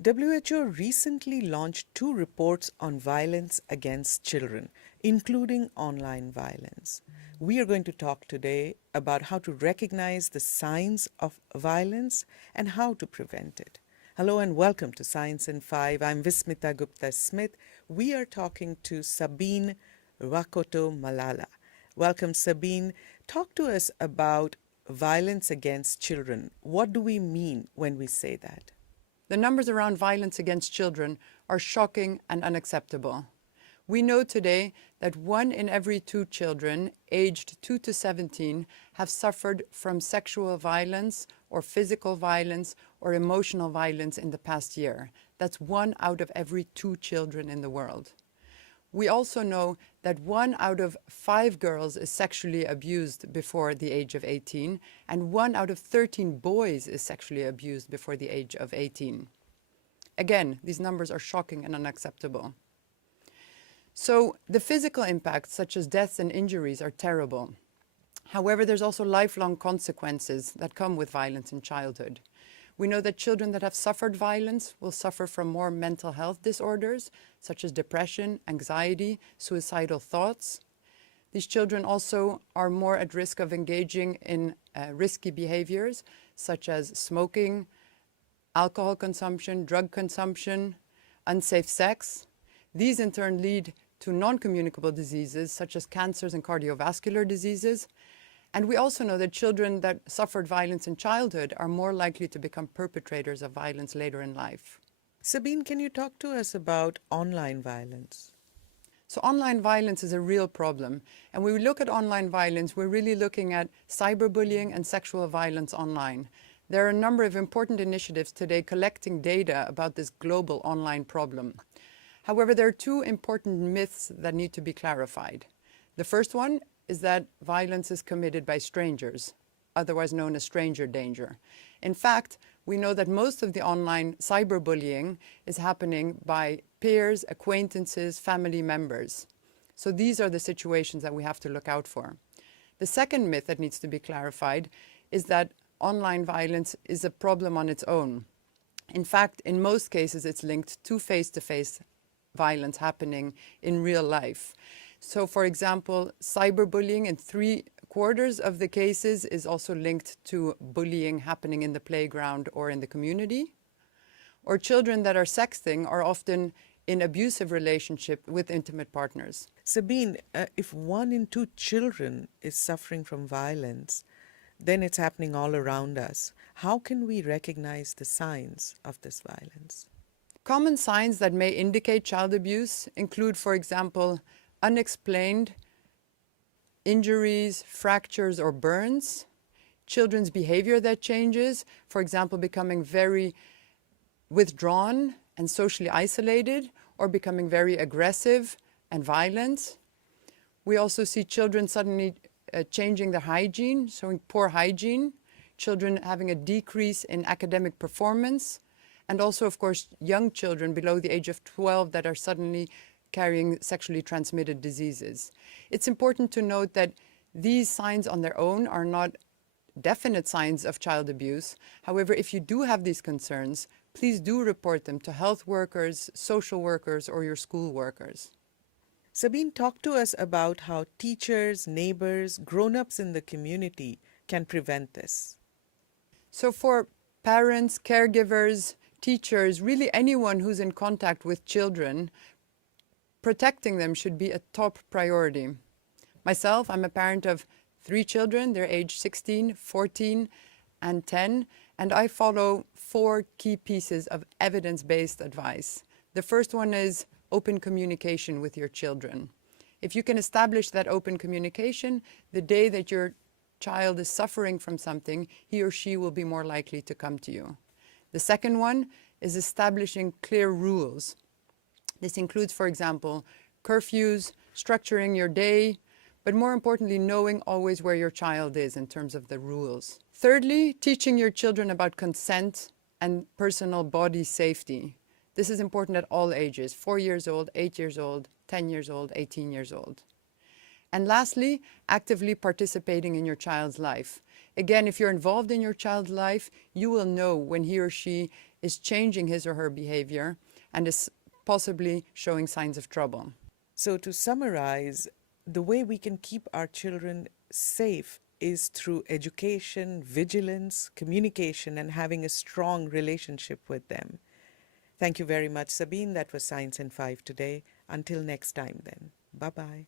WHO recently launched two reports on violence against children, including online violence. We are going to talk today about how to recognize the signs of violence and how to prevent it. Hello and welcome to Science in 5. I'm Vismita Gupta-Smith. We are talking to Sabine Rakotomalala. Welcome, Sabine. Talk to us about violence against children. What do we mean when we say that? The numbers around violence against children are shocking and unacceptable. We know today that 1 in every 2 children aged 2 to 17 have suffered from sexual violence or physical violence or emotional violence in the past year. That's 1 out of every 2 children in the world. We also know that 1 out of 5 girls is sexually abused before the age of 18, and 1 out of 13 boys is sexually abused before the age of 18. Again, these numbers are shocking and unacceptable. So the physical impacts, such as deaths and injuries, are terrible. However, there's also lifelong consequences that come with violence in childhood. We know that children that have suffered violence will suffer from more mental health disorders, such as depression, anxiety, suicidal thoughts. These children also are more at risk of engaging in risky behaviors, such as smoking, alcohol consumption, drug consumption, unsafe sex. These in turn lead to non-communicable diseases, such as cancers and cardiovascular diseases. And we also know that children that suffered violence in childhood are more likely to become perpetrators of violence later in life. Sabine, can you talk to us about online violence? So online violence is a real problem. And when we look at online violence, we're really looking at cyberbullying and sexual violence online. There are a number of important initiatives today collecting data about this global online problem. However, there are 2 important myths that need to be clarified. The first one is that violence is committed by strangers, otherwise known as stranger danger. In fact, we know that most of the online cyberbullying is happening by peers, acquaintances, family members. So these are the situations that we have to look out for. The second myth that needs to be clarified is that online violence is a problem on its own. In fact, in most cases, it's linked to face-to-face violence happening in real life. So, for example, cyberbullying in 3/4 of the cases is also linked to bullying happening in the playground or in the community. Or children that are sexting are often in abusive relationship with intimate partners. Sabine, if 1 in 2 children is suffering from violence, then it's happening all around us. How can we recognize the signs of this violence? Common signs that may indicate child abuse include, for example, unexplained injuries, fractures, or burns, children's behavior that changes, for example, becoming very withdrawn and socially isolated, or becoming very aggressive and violent. We also see children suddenly changing their hygiene, showing poor hygiene, children having a decrease in academic performance, and also, of course, young children below the age of 12 that are suddenly carrying sexually transmitted diseases. It's important to note that these signs on their own are not definite signs of child abuse. However, if you do have these concerns, please do report them to health workers, social workers, or your school workers. Sabine, talk to us about how teachers, neighbors, grown-ups in the community can prevent this. So for parents, caregivers, teachers, really anyone who's in contact with children, protecting them should be a top priority. Myself, I'm a parent of 3 children. They're aged 16, 14, and 10, and I follow 4 key pieces of evidence-based advice. The first one is open communication with your children. If you can establish that open communication, the day that your child is suffering from something, he or she will be more likely to come to you. The second one is establishing clear rules. This includes, for example, curfews, structuring your day, but more importantly, knowing always where your child is in terms of the rules. Thirdly, teaching your children about consent and personal body safety. This is important at all ages, 4 years old, 8 years old, 10 years old, 18 years old. And lastly, actively participating in your child's life. Again, if you're involved in your child's life, you will know when he or she is changing his or her behavior and is possibly showing signs of trouble. So, to summarize, the way we can keep our children safe is through education, vigilance, communication, and having a strong relationship with them. Thank you very much, Sabine. That was Science in 5 today. Until next time, then. Bye bye.